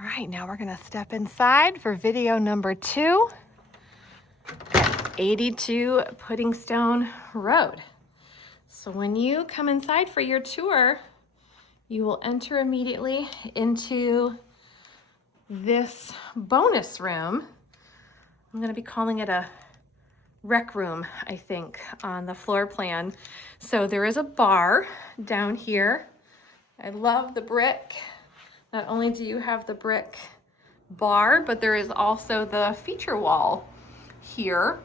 All right, now we're gonna step inside for video number 2 at 82 Puddingstone Road. So when you come inside for your tour, you will enter immediately into this bonus room. I'm gonna be calling it a rec room, I think, on the floor plan. So there is a bar down here. I love the brick. Not only do you have the brick bar, but there is also the feature wall here.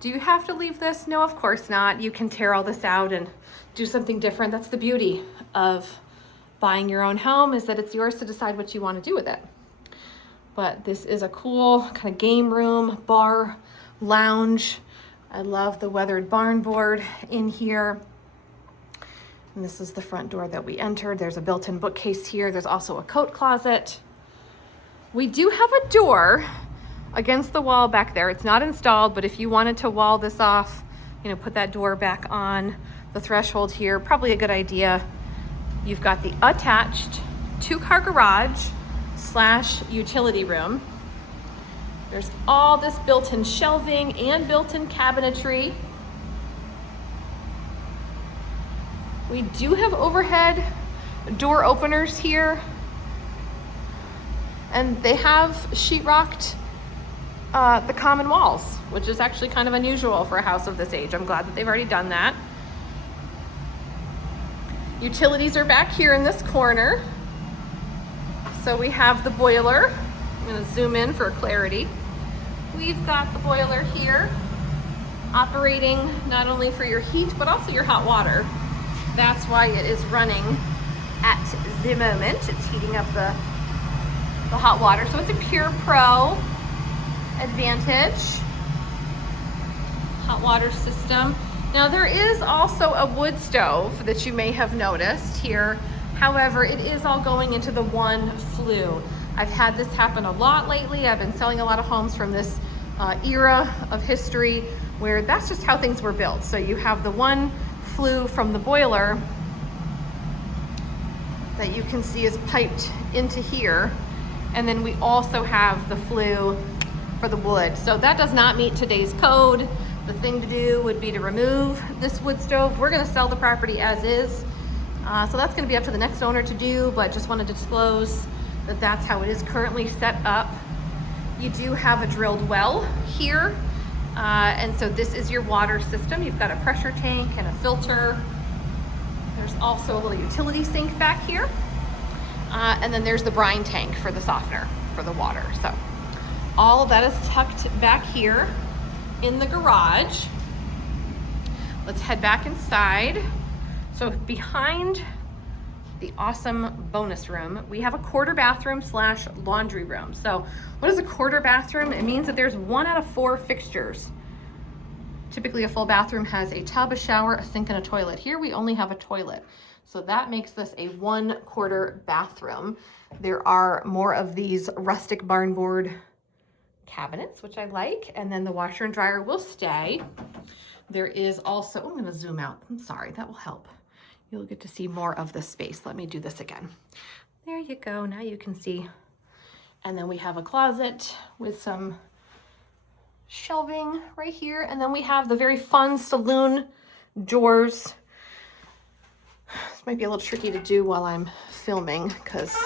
Do you have to leave this? No, of course not. You can tear all this out and do something different. That's the beauty of buying your own home, is that it's yours to decide what you want to do with it. But this is a cool kind of game room, bar, lounge. I love the weathered barn board in here. And this is the front door that we entered. There's a built-in bookcase here. There's also a coat closet. We do have a door against the wall back there. It's not installed, but if you wanted to wall this off, put that door back on the threshold here, probably a good idea. You've got the attached 2-car garage / utility room. There's all this built-in shelving and built-in cabinetry. We do have overhead door openers here, and they have sheetrocked the common walls, which is actually kind of unusual for a house of this age. I'm glad that they've already done that. Utilities are back here in this corner. So we have the boiler. I'm going to zoom in for clarity. We've got the boiler here, operating not only for your heat, but also your hot water. That's why it is running at the moment. It's heating up the hot water. So it's a Pure Pro Advantage hot water system. Now there is also a wood stove that you may have noticed here. However, it is all going into the one flue. I've had this happen a lot lately. I've been selling a lot of homes from this era of history where that's just how things were built. So you have the one flue from the boiler that you can see is piped into here. And then we also have the flue for the wood. So that does not meet today's code. The thing to do would be to remove this wood stove. We're gonna sell the property as is. So that's gonna be up to the next owner to do, but just wanted to disclose that that's how it is currently set up. You do have a drilled well here. And so this is your water system. You've got a pressure tank and a filter. There's also a little utility sink back here. And then there's the brine tank for the softener for the water. So all of that is tucked back here in the garage. Let's head back inside. So behind the awesome bonus room, we have a quarter bathroom / laundry room. So what is a quarter bathroom? It means that there's 1 out of 4 fixtures. Typically a full bathroom has a tub, a shower, a sink, and a toilet. Here we only have a toilet. So that makes this a 1/4 bathroom. There are more of these rustic barn board cabinets, which I like. And then the washer and dryer will stay. There is also, I'm gonna zoom out. I'm sorry, that will help. You'll get to see more of the space. Let me do this again. There you go, now you can see. And then we have a closet with some shelving right here. And then we have the very fun saloon doors. This might be a little tricky to do while I'm filming because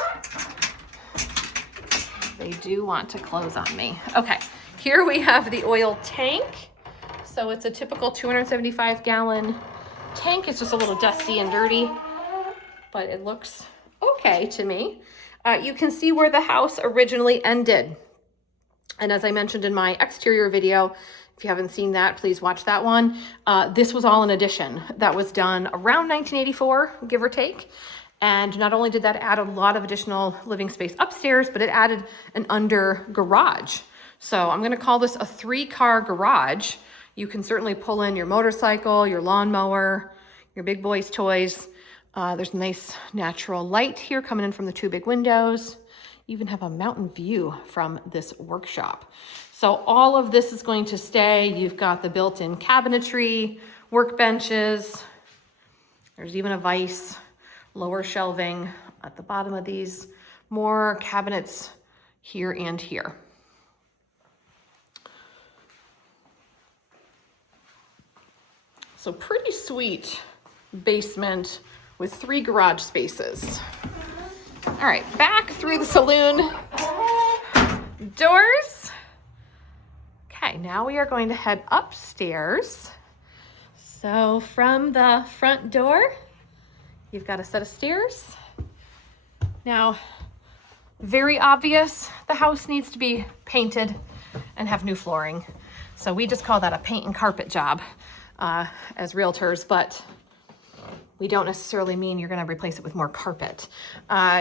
they do want to close on me. Okay, here we have the oil tank. So it's a typical 275-gallon tank. It's just a little dusty and dirty, but it looks okay to me. You can see where the house originally ended. And as I mentioned in my exterior video, if you haven't seen that, please watch that one. This was all an addition that was done around 1984, give or take. And not only did that add a lot of additional living space upstairs, but it added an under garage. So I'm gonna call this a 3-car garage. You can certainly pull in your motorcycle, your lawnmower, your big boy's toys. There's a nice natural light here coming in from the 2 big windows. You even have a mountain view from this workshop. So all of this is going to stay. You've got the built-in cabinetry, workbenches. There's even a vise, lower shelving at the bottom of these more cabinets here and here. So pretty sweet basement with 3 garage spaces. All right, back through the saloon doors. Okay, now we are going to head upstairs. So from the front door, you've got a set of stairs. Now, very obvious, the house needs to be painted and have new flooring. So we just call that a paint and carpet job as realtors, but we don't necessarily mean you're going to replace it with more carpet.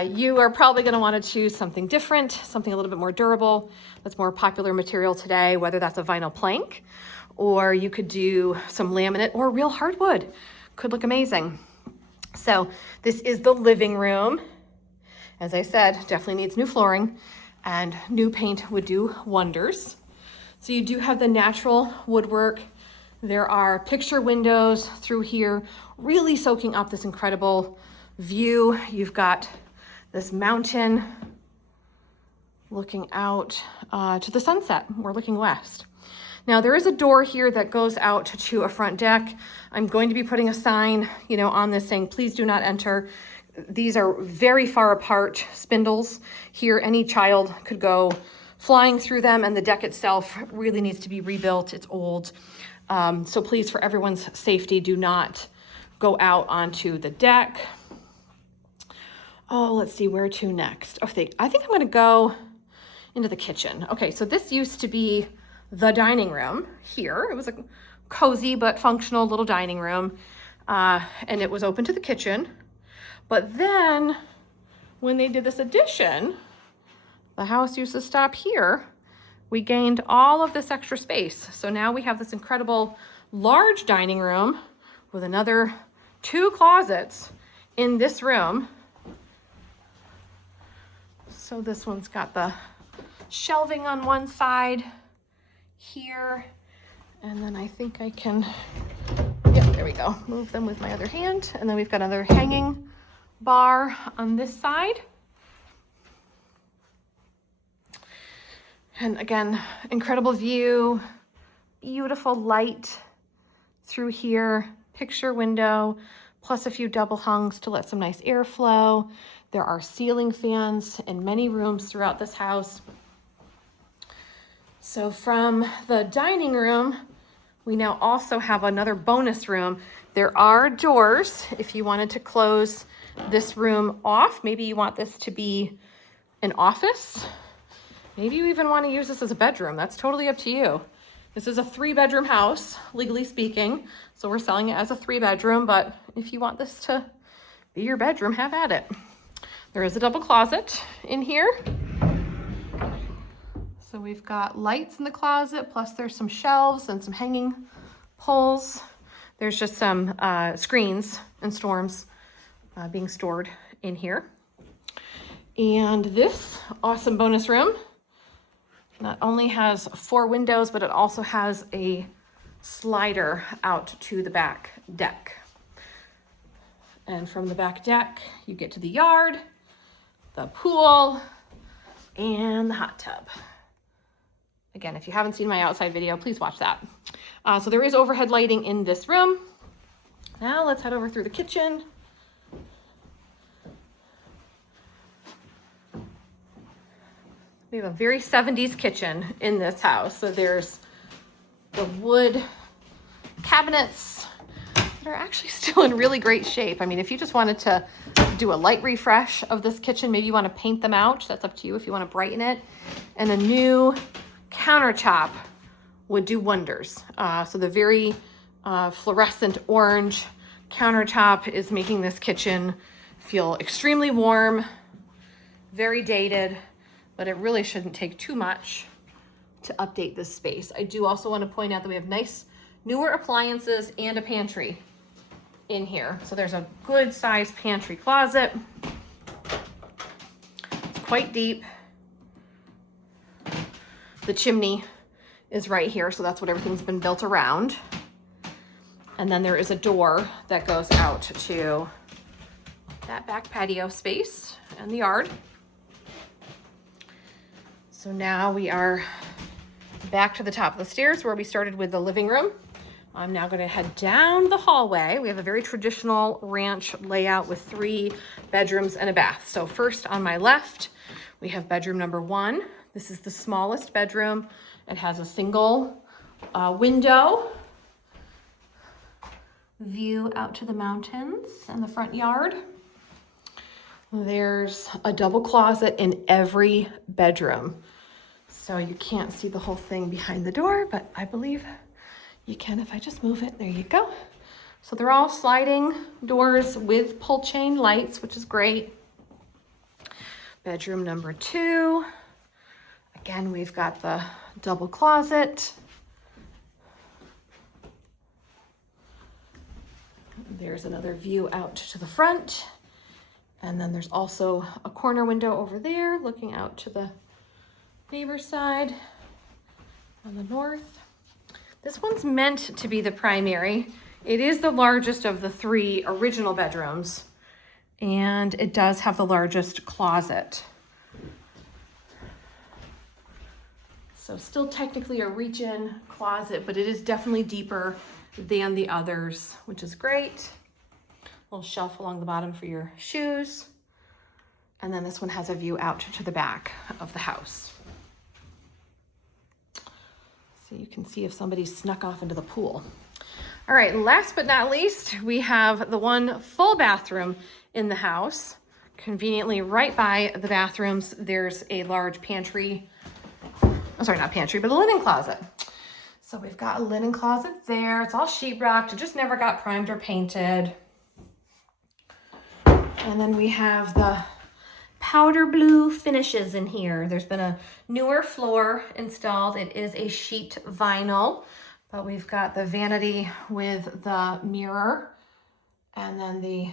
You are probably going to want to choose something different, something a little bit more durable, that's more popular material today, whether that's a vinyl plank, or you could do some laminate or real hardwood. Could look amazing. So this is the living room. As I said, definitely needs new flooring, and new paint would do wonders. So you do have the natural woodwork. There are picture windows through here, really soaking up this incredible view. You've got this mountain looking out to the sunset. We're looking west. Now there is a door here that goes out to a front deck. I'm going to be putting a sign, on this saying, please do not enter. These are very far apart spindles here. Any child could go flying through them, and the deck itself really needs to be rebuilt. It's old. So please, for everyone's safety, do not go out onto the deck. Oh, let's see, where to next? I think I'm going to go into the kitchen. Okay, so this used to be the dining room here. It was a cozy but functional little dining room, and it was open to the kitchen. But then when they did this addition, the house used to stop here. We gained all of this extra space. So now we have this incredible large dining room with another 2 closets in this room. So this one's got the shelving on one side here. And then I think I can, there we go, move them with my other hand. And then we've got another hanging bar on this side. And again, incredible view, beautiful light through here, picture window, plus a few double hungs to let some nice airflow. There are ceiling fans in many rooms throughout this house. So from the dining room, we now also have another bonus room. There are doors if you wanted to close this room off. Maybe you want this to be an office. Maybe you even want to use this as a bedroom. That's totally up to you. This is a 3-bedroom house, legally speaking. So we're selling it as a 3-bedroom, but if you want this to be your bedroom, have at it. There is a double closet in here. So we've got lights in the closet, plus there's some shelves and some hanging poles. There's just some screens and storms being stored in here. And this awesome bonus room not only has 4 windows, but it also has a slider out to the back deck. And from the back deck, you get to the yard, the pool, and the hot tub. Again, if you haven't seen my outside video, please watch that. So there is overhead lighting in this room. Now let's head over through the kitchen. We have a very 70s kitchen in this house. So there's the wood cabinets that are actually still in really great shape. I mean, if you just wanted to do a light refresh of this kitchen, maybe you want to paint them out. That's up to you if you want to brighten it. And a new countertop would do wonders. So the very fluorescent orange countertop is making this kitchen feel extremely warm, very dated, but it really shouldn't take too much to update this space. I do also want to point out that we have nice newer appliances and a pantry in here. So there's a good sized pantry closet. It's quite deep. The chimney is right here, so that's what everything's been built around. And then there is a door that goes out to that back patio space and the yard. So now we are back to the top of the stairs where we started with the living room. I'm now going to head down the hallway. We have a very traditional ranch layout with 3 bedrooms and a bath. So first on my left, we have bedroom number 1. This is the smallest bedroom. It has a single window view out to the mountains and the front yard. There's a double closet in every bedroom. So you can't see the whole thing behind the door, but I believe you can if I just move it. There you go. So they're all sliding doors with pull chain lights, which is great. Bedroom number 2. Again, we've got the double closet. There's another view out to the front. And then there's also a corner window over there looking out to the neighbor side on the north. This one's meant to be the primary. It is the largest of the 3 original bedrooms, and it does have the largest closet. So still technically a reach-in closet, but it is definitely deeper than the others, which is great. Little shelf along the bottom for your shoes. And then this one has a view out to the back of the house. So you can see if somebody snuck off into the pool. All right, last but not least, we have the one full bathroom in the house. Conveniently right by the bathrooms, there's a large pantry. Oh, sorry, not pantry, but a linen closet. So we've got a linen closet there. It's all sheetrocked. It just never got primed or painted. And then we have the powder blue finishes in here. There's been a newer floor installed. It is a sheet vinyl, but we've got the vanity with the mirror, and then the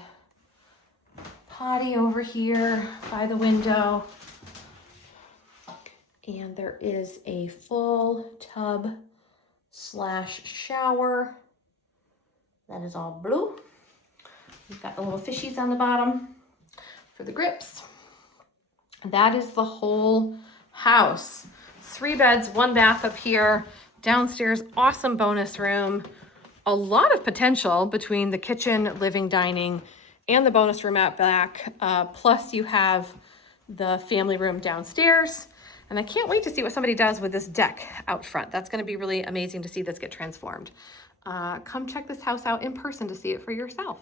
potty over here by the window. And there is a full tub / shower that is all blue. We've got the little fishies on the bottom for the grips. That is the whole house. 3 beds, 1 bath up here. Downstairs, awesome bonus room. A lot of potential between the kitchen, living, dining, and the bonus room out back. Plus you have the family room downstairs. And I can't wait to see what somebody does with this deck out front. That's going to be really amazing to see this get transformed. Come check this house out in person to see it for yourself.